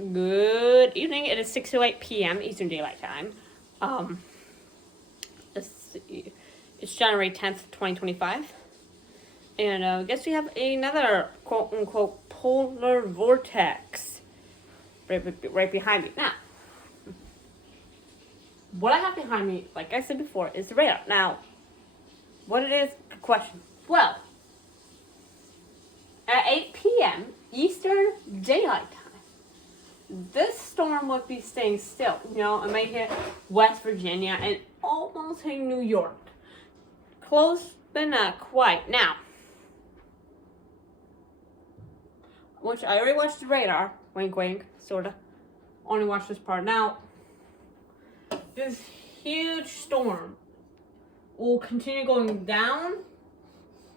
Good evening. It is 6:08 p.m. Eastern Daylight Time. Let's see. It's January 10th, 2025. And I guess we have another quote-unquote polar vortex right behind me. Now, what I have behind me, like I said before, is the radar. Now, what it is, good question. Well, at 8 p.m. Eastern Daylight Time, this storm would be staying still. You know, it might hit West Virginia and almost hit New York. Close, but not quite. Now, which I already watched the radar. Wink, wink, sorta. Only watched this part. Now, this huge storm will continue going down,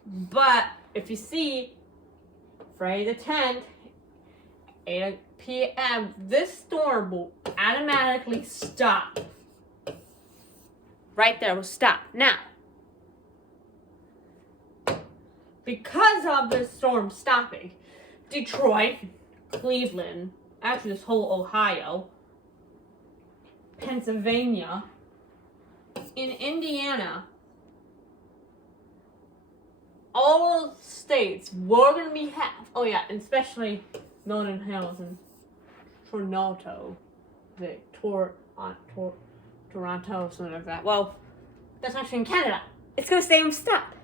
but if you see, Friday the 10th, 8 p.m., this storm will automatically stop. Right there will stop. Now, because of this storm stopping, Detroit, Cleveland, actually this whole Ohio, Pennsylvania, in Indiana, all states we're going to be oh yeah, and especially Northern Hills and Toronto, Toronto, something like that. Well, that's actually in Canada. It's going to stay stop.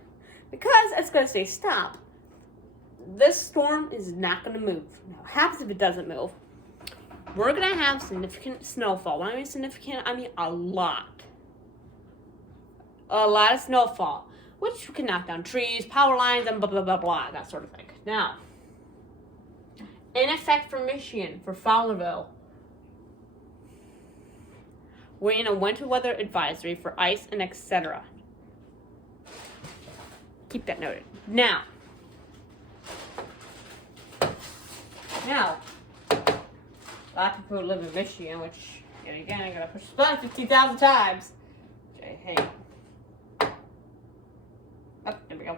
Because it's going to stay stop, this storm is not going to move. Now, what happens if it doesn't move? We're going to have significant snowfall. When I mean significant, I mean a lot. A lot of snowfall, which can knock down trees, power lines, and blah, blah, blah, blah, that sort of thing. Now, in effect for Michigan, for Fowlerville, we're in a winter weather advisory for ice and etc. Keep that noted. Now, a lot of people live in Michigan, which, yet again, I gotta push the button 15,000 times. Which I hate. Oh, there we go.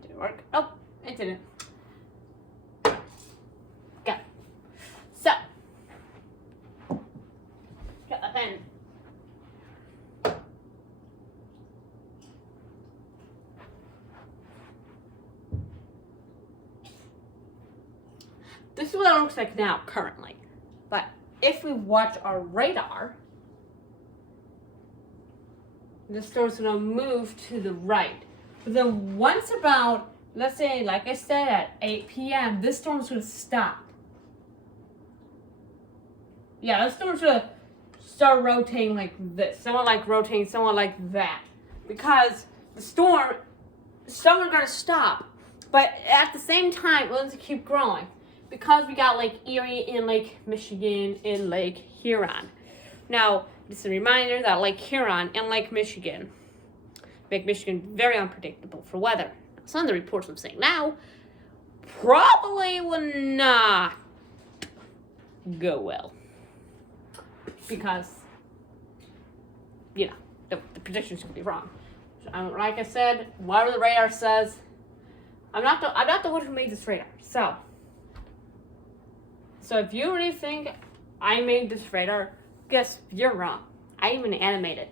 Did it work? Oh, it didn't. Go. So, got the pen. This is what it looks like now, currently. But if we watch our radar, the storm's going to move to the right. But then once about, let's say, like I said, at 8 p.m., this storm's going to stop. Yeah, the storm's going to start rotating like this. Somewhat like rotating, somewhat like that. Because the storm is going to stop. But at the same time, it's going to keep growing. Because we got Lake Erie and Lake Michigan and Lake Huron. Now, just a reminder that Lake Huron and Lake Michigan make Michigan very unpredictable for weather. Some of the reports I'm saying now probably will not go well. Because, you know, the predictions could be wrong. Like I said, whatever the radar says, I'm not the one who made this radar. So if you really think I made this radar, guess you're wrong. I even animated.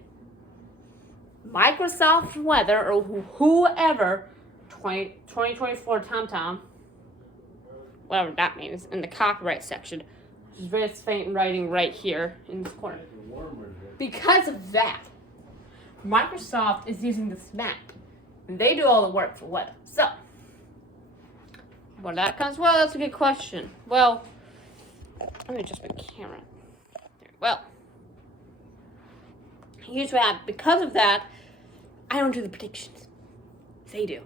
Microsoft Weather, or whoever, 2024 TomTom, whatever that means, in the copyright section, which is very faint writing right here in this corner. Because of that, Microsoft is using this map, and they do all the work for weather. So, where that comes, well, that's a good question. Well, let me adjust my camera. Well, here's what happened. Because of that, I don't do the predictions. They do.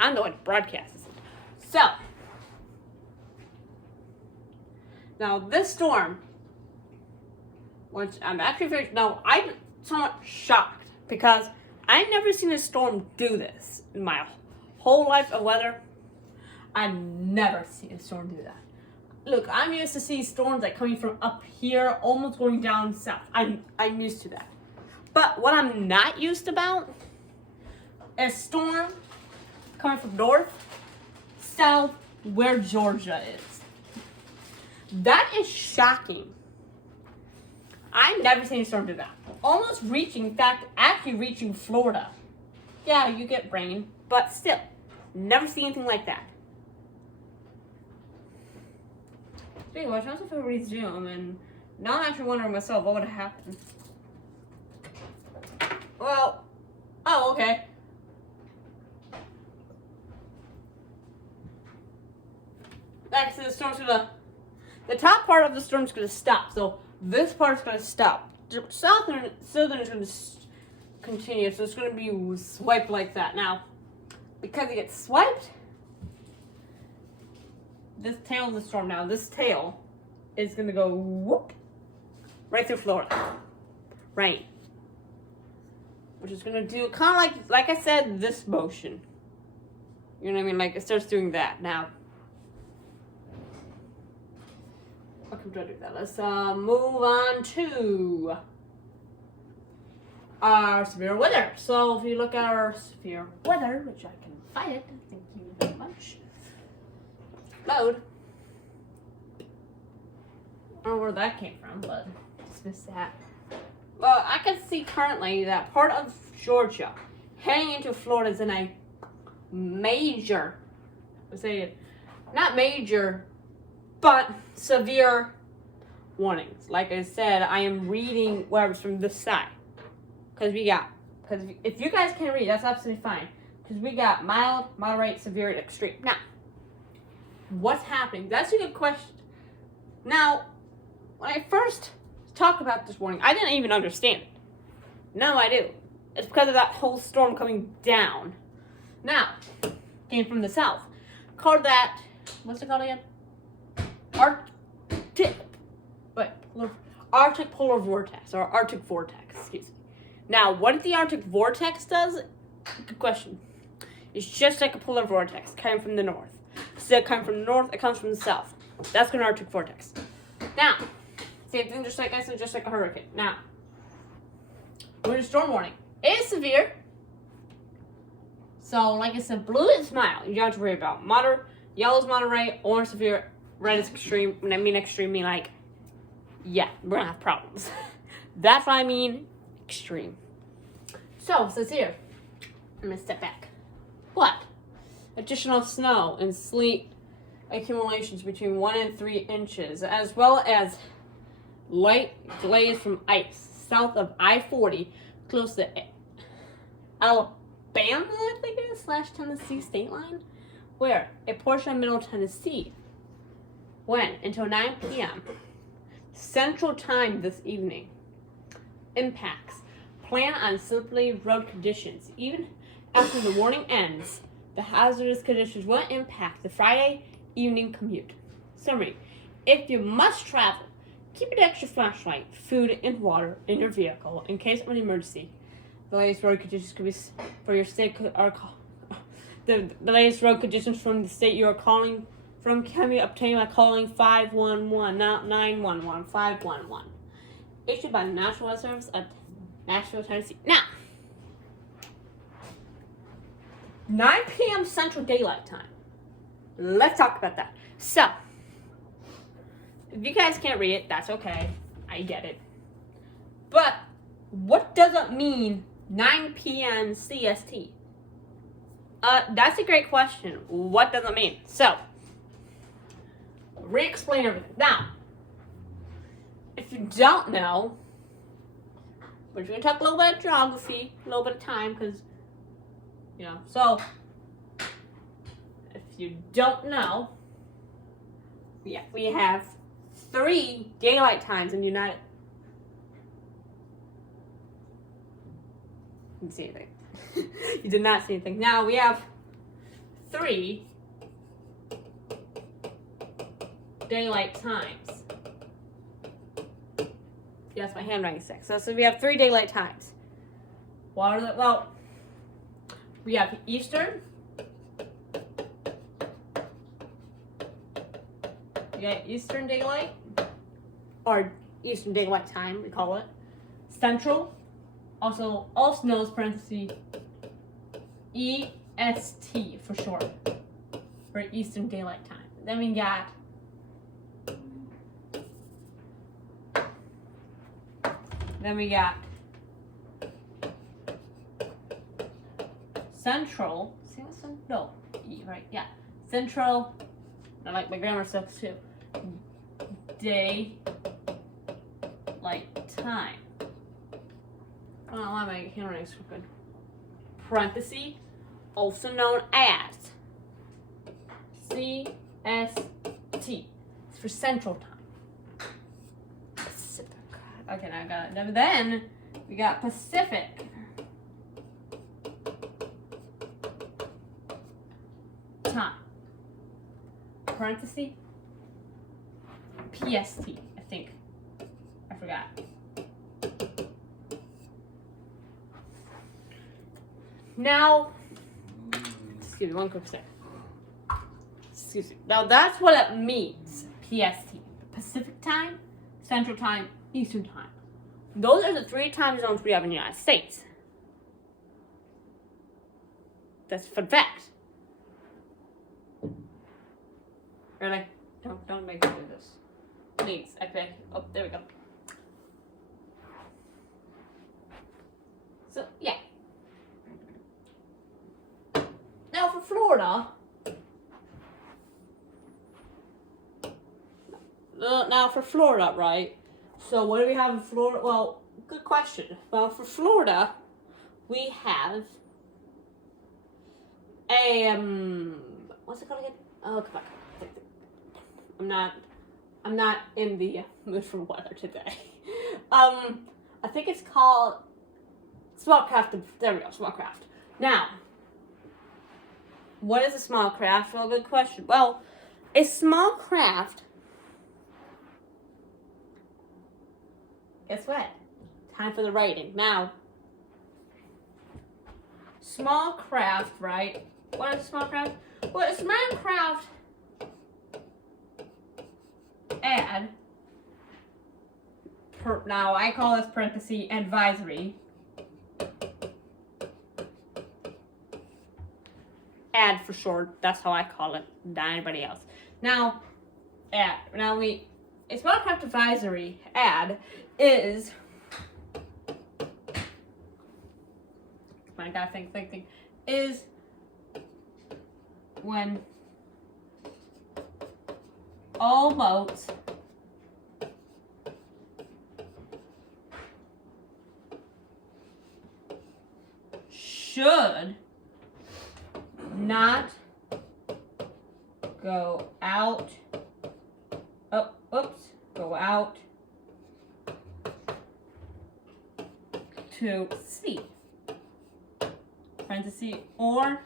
I'm the one who broadcasts it. So, now this storm, which I'm actually I'm somewhat shocked because I've never seen a storm do this in my whole life of weather. I've never seen a storm do that. Look, I'm used to seeing storms like coming from up here, almost going down south. I'm used to that. But what I'm not used about is storm coming from north, south, where Georgia is. That is shocking. I've never seen a storm do that. Almost reaching, in fact, actually reaching Florida. Yeah, you get rain, but still, never seen anything like that. Speaking of which, I was going to resume, and now I'm actually wondering myself what would have happened. Well, oh, okay. Actually, the storm's gonna, the top part of the storm's gonna stop, so this part's gonna stop. The southern is gonna continue, so it's gonna be swiped like that. Now, because it gets swiped, this tail of the storm now, this tail is gonna go whoop right through Florida. Rain. Which is gonna do kind of like I said, this motion. You know what I mean? Like it starts doing that now. Okay, do I do that? Let's move on to our severe weather. So if you look at our severe weather, which I can find it, thank you very much. Load. I don't know where that came from, but dismiss that. Well, I can see currently that part of Georgia heading into Florida is in a major, let's say it, not major, but severe warnings. Like I said, I am reading whatever's from this side. Because if you guys can't read, that's absolutely fine. Because we got mild, moderate, severe, and extreme. Now, what's happening? That's a good question. Now, when I first talked about this warning, I didn't even understand it. Now I do. It's because of that whole storm coming down. Now, came from the south. Called that, what's it called again? Arctic polar vortex, or Arctic vortex, excuse me. Now, what the Arctic vortex does? Good question. It's just like a polar vortex coming from the north. Instead of coming from the north, it comes from the south. That's an Arctic vortex. Now, same thing, just like I said, just like a hurricane. Now, winter storm warning. It is severe. So, like I said, blue is mild. You don't have to worry about. Moderate, yellow is moderate, orange severe, red is extreme. When I mean extreme, I mean like, yeah, we're gonna have problems. That's what I mean, extreme. So, it says here, I'm gonna step back. What? Additional snow and sleet accumulations between 1 and 3 inches, as well as light glaze from ice south of I-40, close to Alabama, I think it is, / Tennessee state line, where a portion of Middle Tennessee went until 9 p.m. Central Time this evening. Impacts. Plan on slippery road conditions. Even after the warning ends, the hazardous conditions will impact the Friday evening commute. Summary. If you must travel, keep an extra flashlight, food, and water in your vehicle in case of an emergency. The latest road conditions could be for your state the latest road conditions from the state you are calling from can be obtained by calling 511, not 911, 511. Issued by the National Weather Service of Nashville, Tennessee. Now, 9 p.m. Central Daylight Time. Let's talk about that. So, if you guys can't read it, that's okay. I get it. But, what does it mean 9 p.m. CST? That's a great question. What does it mean? So, re-explain everything. Now, if you don't know, we're just going to talk a little bit of geography, a little bit of time, because, you know, so, if you don't know, yeah, we have 3 daylight times in the United. You didn't see anything. You did not see anything. Now we have 3 daylight times. Yes, my handwriting is sick. So we have 3 daylight times. What are the, well, we have Eastern. We got Eastern Daylight, or Eastern Daylight Time, we call it. Central, also known as parentheses EST for short. for Eastern Daylight Time. Then we got Central. See what's no, right? Yeah, Central. I like my grammar stuff too. Daylight time. I don't know why my handwriting's so good. Parenthesis, also known as CST. It's for Central Time. Pacific. Okay, now I got it. Then we got Pacific. Time. Parenthesis. PST, I think. I forgot. Now, excuse me, one quick second. Excuse me. Now that's what it means. PST. Pacific time, Central time, Eastern time. Those are the 3 time zones we have in the United States. That's a fun fact. Really? Don't make me do this. Please, I beg. Oh, there we go. So, yeah. Now for Florida. Right? So what do we have in Florida? Well, good question. Well, for Florida, we have a what's it called again? Oh, come on. I'm not in the mood for weather today. I think it's called small craft. There we go, small craft. Now, what is a small craft? Well, good question. Well, a small craft. Guess what? Time for the writing. Now, small craft, right? What is a small craft? Well, a small craft ad. Now, I call this parenthesis advisory. Ad for short. That's how I call it. Not anybody else. Now, ad. Now a small craft advisory ad is. My God, think. Is when all boats should not go out. Go out to sea. Parenthesis or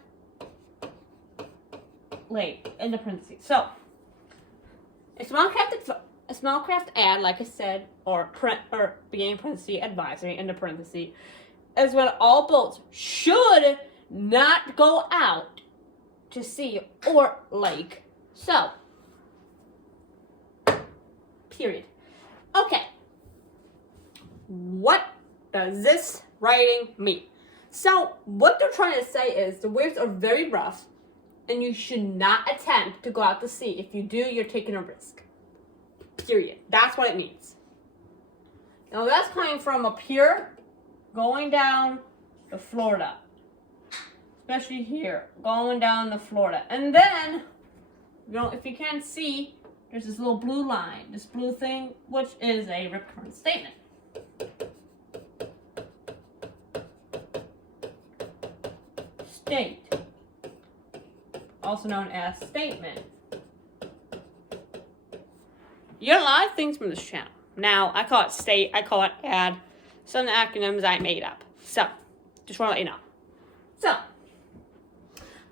lake in the parentheses. So a small craft ad, like I said, or beginning parenthesis advisory in the parentheses, is when all boats should not go out to sea or lake. So, period. Okay. What does this writing mean? So, what they're trying to say is the waves are very rough and you should not attempt to go out to sea. If you do, you're taking a risk. Period. That's what it means. Now, that's coming from up here, going down to Florida. Especially here, going down to Florida. And then, if you can't see, there's this little blue line, this blue thing, which is a rip current statement. State, also known as statement. You get a lot of things from this channel. Now, I call it state, I call it ad, some of the acronyms I made up. So, just want to let you know. So,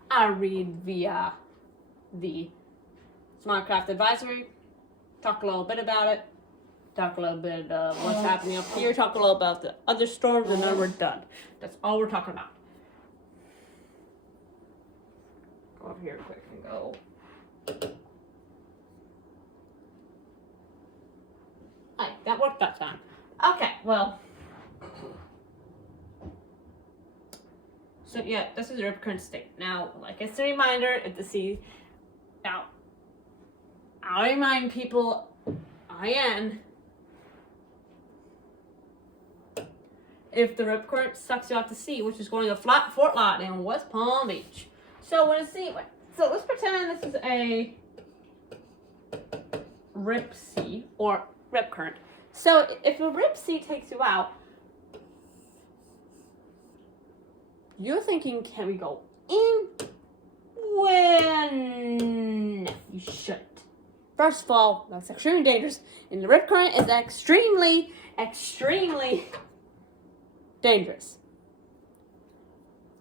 I read via the Smart Craft Advisory, talk a little bit about it, talk a little bit of what's happening up here, talk a little about the other storms, and then we're done. That's all we're talking about. Go over here quick and go. Hi, that worked that time. Okay, well. So yeah, this is the rip current state. Now, like it's a reminder, if the sea I remind people, IN, if the rip current sucks you out to sea, which is going to Fort Lauderdale in West Palm Beach. So when it's sea, so let's pretend this is a rip sea or rip current. So if a rip sea takes you out, you're thinking, can we go in? Well, no, you shouldn't. First of all, that's extremely dangerous, and the rip current is extremely, extremely dangerous.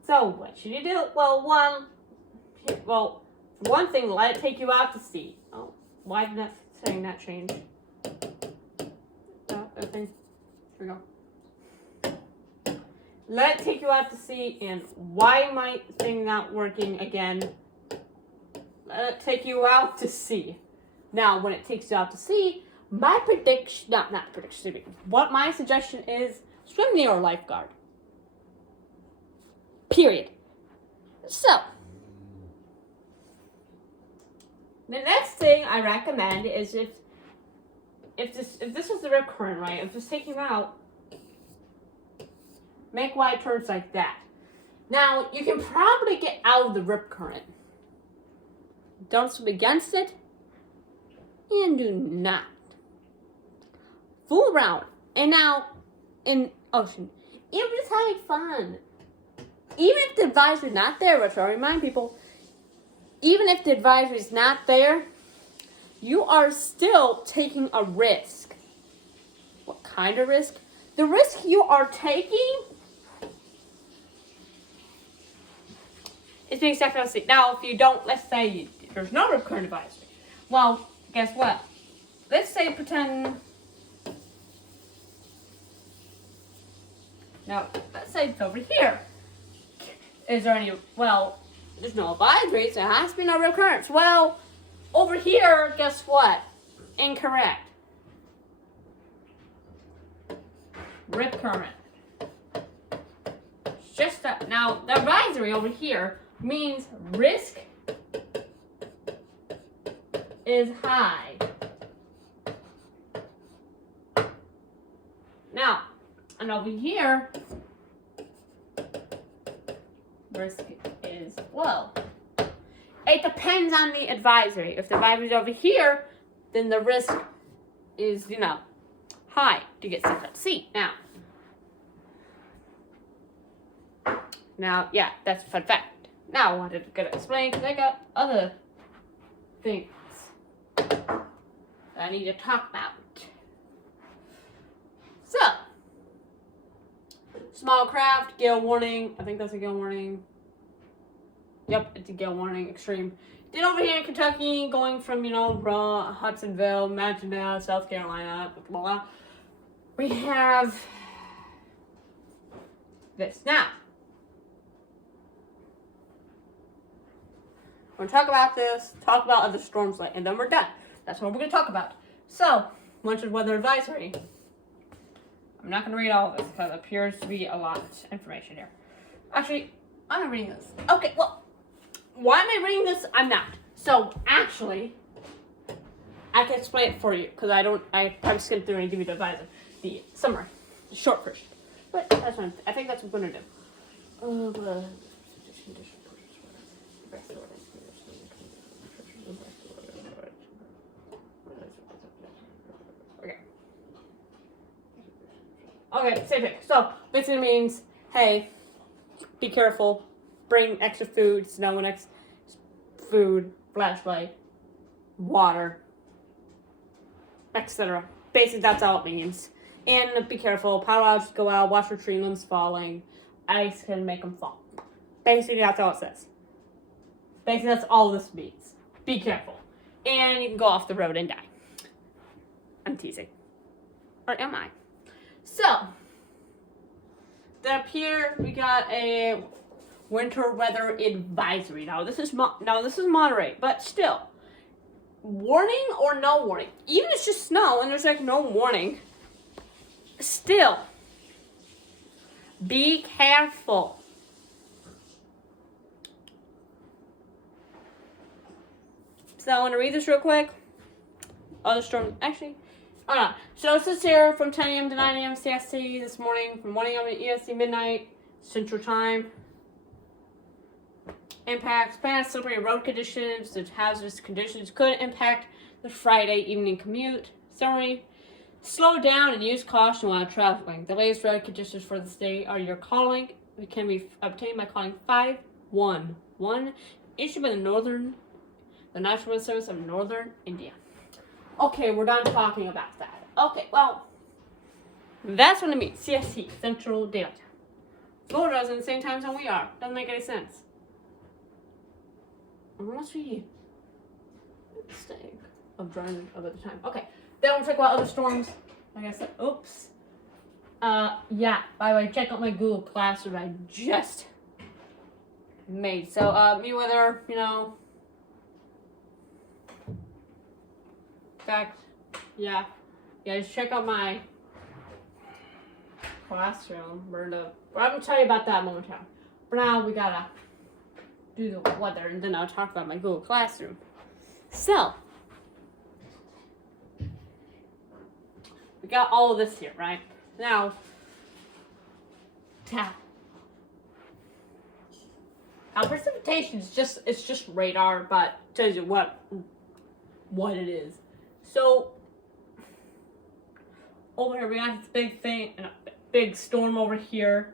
So what should you do? Well, one thing, let it take you out to sea. Oh, why did that saying that change? Okay, here we go. Let it take you out to sea, and why am I thing not working again? Let it take you out to sea. Now, when it takes you out to sea, my prediction, not prediction, what my suggestion is, swim near a lifeguard. Period. So, the next thing I recommend is if this is the rip current, right? If it's taking you out, make wide turns like that. Now, you can probably get out of the rip current. Don't swim against it, and do not fool around. And now, in ocean, you're just having fun. Even if the advisory is not there, which I remind people, even if the advisory is not there, you are still taking a risk. What kind of risk? The risk you are taking is being stuck on sea. Now, if you don't, let's say there's no rip current advisory. Well, guess what? Let's say pretend. Now, let's say it's over here. Is there any? Well, there's no advisory, so it has to be no rip currents. Well, over here, guess what? Incorrect. Rip current. Just that. Now, the advisory over here means risk is high. Now, and over here, risk is low. It depends on the advisory. If the advisory is over here, then the risk is, high to get sent at sea. Now, yeah, that's a fun fact. Now, I wanted to explain because I got other things I need to talk about. So, small craft, gale warning. I think that's a gale warning. Yep, it's a gale warning, extreme. Then over here in Kentucky, going from, Hudsonville, Maginot, South Carolina, blah, blah, blah, we have this. Now, we're going to talk about this, talk about other storms, and then we're done. That's what we're going to talk about. So, winter weather advisory. I'm not going to read all of this because it appears to be a lot of information here. Actually, I'm not reading this. Okay, well, why am I reading this? I'm not. So, actually, I can explain it for you because I'm skimmed through and give you the summary, the short version. But that's what I think that's what I'm going to do. Okay, same thing. So, basically means, hey, be careful, bring extra food, snow and food, flashlight, water, etc. Basically, that's all it means. And be careful, power outages go out, watch for tree limbs falling, ice can make them fall. Basically, that's all it says. Basically, that's all this means. Be careful. And you can go off the road and die. I'm teasing. Or am I? So, up here we got a winter weather advisory. Now this is moderate, but still, warning or no warning. Even if it's just snow and there's no warning, still, be careful. So I want to read this real quick. other storms. Actually, oh no. So it says here from 10 a.m. to 9 a.m. CST this morning, from 1 a.m. to EST midnight Central Time. Impacts, bad slippery road conditions, the hazardous conditions could impact the Friday evening commute. Summary, slow down and use caution while traveling. The latest road conditions for this day are your calling. It can be obtained by calling 511, issued by the National Weather Service of Northern India. Okay, we're done talking about that. Okay, well, that's what it means. CST, Central Daylight Time. Florida's in the same time zone we are. Doesn't make any sense. Unless we mistake of driving of the time. Okay, then we'll talk about other storms. Like I said, oops. Yeah, by the way, check out my Google Classroom I just made. So, Mayweather, you know. In fact, yeah, just check out my classroom. I'm gonna tell you about that momentarily. For now, we gotta do the weather, and then I'll talk about my Google Classroom. So, we got all of this here, right? Now, precipitation is just radar, but tells you what it is. So, over here we got this big thing, and a big storm over here.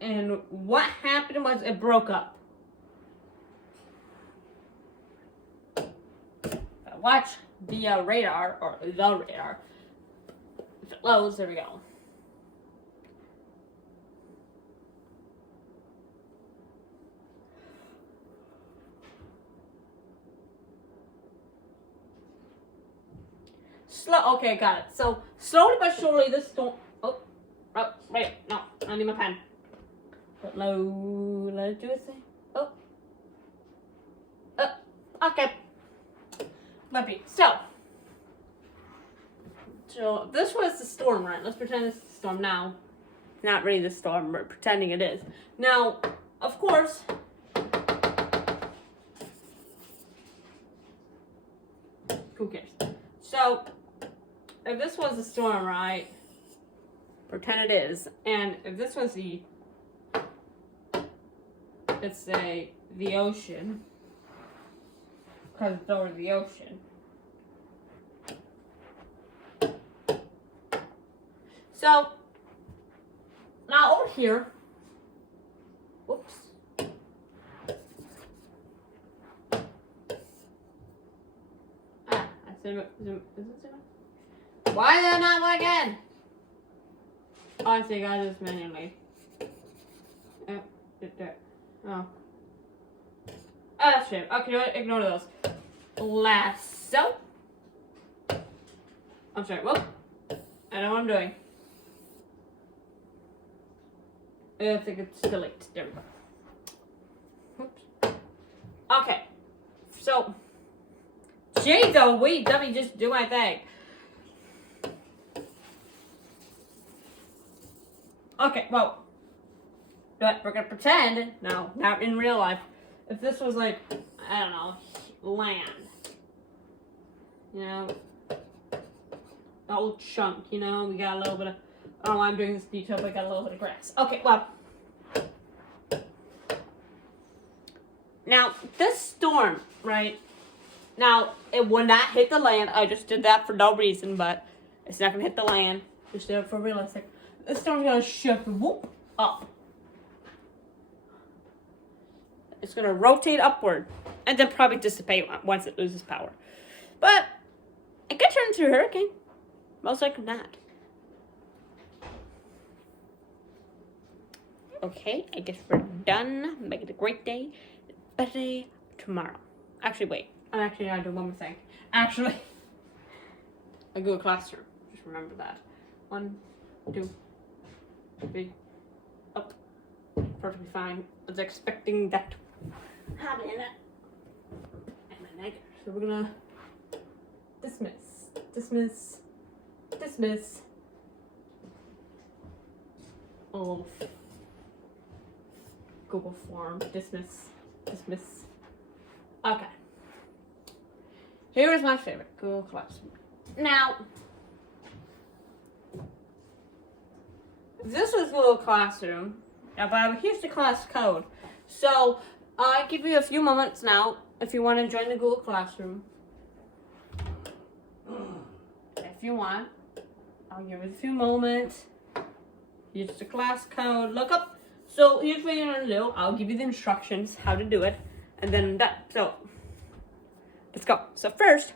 And what happened was it broke up. Watch the radar, or the radar. If it loads, there we go. Okay, got it. So, slowly but surely this storm, wait, no, I need my pen. But low, let it do its thing. Okay. Maybe. So this was the storm, right? Let's pretend it's the storm now. It's not really the storm, we're pretending it is. Now, of course, who cares? So, if this was the storm, right? Pretend it is. And if this was let's say, the ocean, because it's over the ocean. So, now over here, whoops. I said, is it zoom? Why is that not working? Oh, I see, I got this manually. Oh, that's shit. Okay, ignore those. Lasso. I'm sorry, whoop. I know what I'm doing. I think it's delete. There we go. Whoops. Okay. So, jeez, let me just do my thing. Okay, well, but we're gonna pretend, no, not in real life, if this was like, I don't know, land. You know, a whole chunk, you know, we got a little bit of, I don't know why I'm doing this detail, but I got a little bit of grass. Okay, well, now, this storm, right, now, it will not hit the land. I just did that for no reason, but it's not gonna hit the land. Just did it for realistic. This storm's gonna shift, whoop, up. It's gonna rotate upward, and then probably dissipate once it loses power. But it could turn into a hurricane. Most likely not. Okay, I guess we're done. Make it a great day. Better day tomorrow. Actually, wait. I gotta do one more thing. Actually, a Google Classroom. Just remember that. 1, 2, 3. Up. Perfectly fine. I was expecting that to happen. And my neck. So we're gonna dismiss. Oh. Google form. Dismiss. Okay. Here is my favorite, Google Classroom. Now, this is Google Classroom, but here's the class code. So, I'll give you a few moments now if you want to join the Google Classroom. If you want, I'll give it a few moments. Here's the class code. Look up. So, here's what you're going to do. I'll give you the instructions how to do it, and then I'm done. So, let's go. So, first,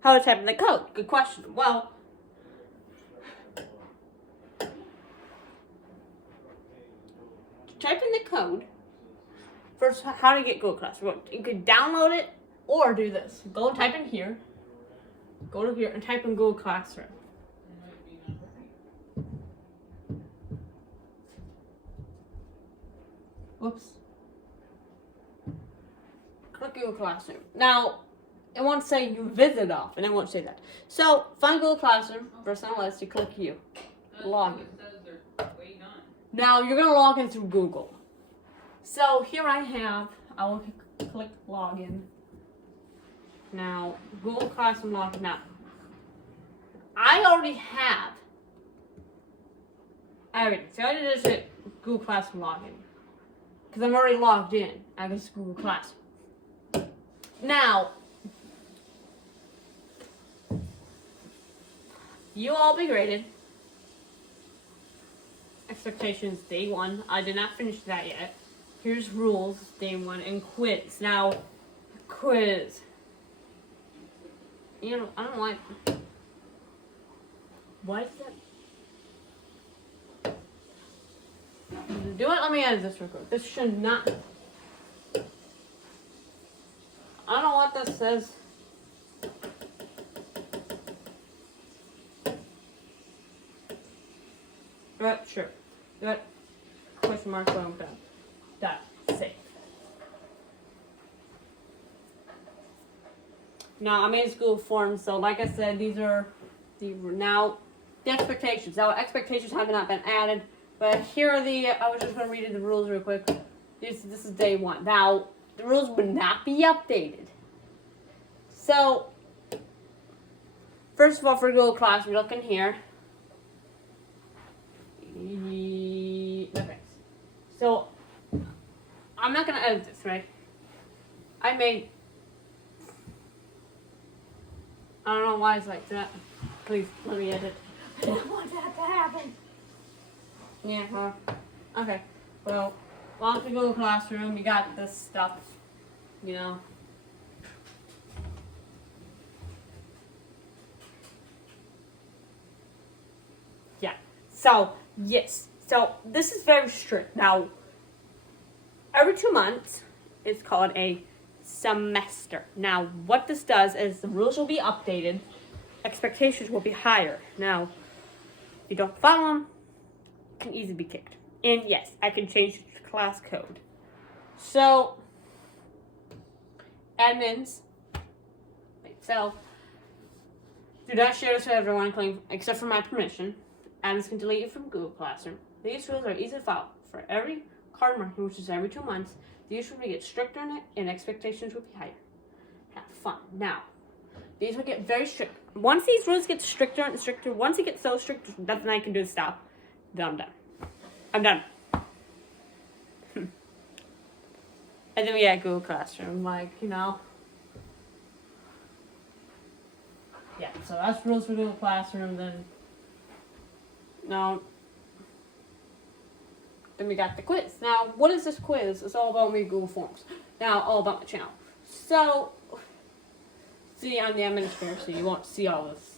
how to type in the code? Good question. Well, type in the code. First, how to get Google Classroom. You could download it or do this. Go and type in here. Go to here and type in Google Classroom. Whoops. Click Google Classroom. Now, it won't say you visit off, and it won't say that. So, find Google Classroom. First on the list, you click you. Log in. Now, you're going to log in through Google. So, here I will click login. Now, Google Classroom login. Now, I already have everything. So, I just hit Google Classroom login. Because I'm already logged in. I guess Google Classroom. Now, you all be graded. Expectations, day 1. I did not finish that yet. Here's rules, day 1, and quiz. Now, quiz. You know, I don't like. What is that? Do it. Let me edit this real quick. This should not. I don't know what this says. But sure. That question mark when I'm done. That's safe. Now I'm in Google Forms, so like I said, these are the expectations. Now expectations have not been added, but here are the. I was just going to read you the rules real quick. This is day 1. Now the rules would not be updated. So first of all, for Google Classroom, look in here. Okay. So I'm not gonna edit this, right? I don't know why it's like that. Please let me edit. I don't want that to happen. Yeah, huh? Okay. Well, on to Google Classroom, you got this stuff, you know. Yeah. So, yes. So, this is very strict. Now, every 2 months, it's called a semester. Now, what this does is the rules will be updated. Expectations will be higher. Now, if you don't follow them, you can easily be kicked. And yes, I can change the class code. So, admins, myself, do not share this with everyone, except for my permission. Admins can delete it from Google Classroom. These rules are easy to follow. For every card marking, which is every 2 months, these will get stricter and expectations will be higher. Have fun. Now, these will get very strict. Once these rules get stricter and stricter, once it gets so strict, there's nothing I can do to stop. Then I'm done. I'm done. And then we had Google Classroom, like, you know. Yeah, so that's rules for Google Classroom. Then we got the quiz. Now, what is this quiz? It's all about me, Google Forms. Now, all about my channel. So, see, I'm the administrator, so you won't see all this.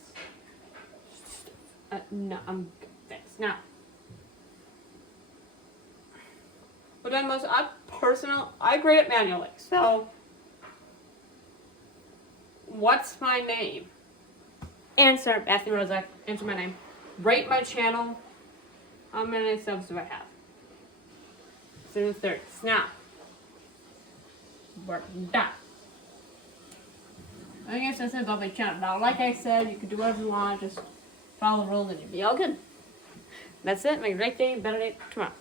No, I'm good. Thanks. Now, but then I grade it manually. So, what's my name? Answer, Matthew Rozak. Answer my name. Rate my channel. How many subs do I have? 30. Now, we're done. I guess that's it about my channel. Now, like I said, you can do whatever you want. Just follow the rules and you'll be all good. That's it. Make a great day. Better day tomorrow.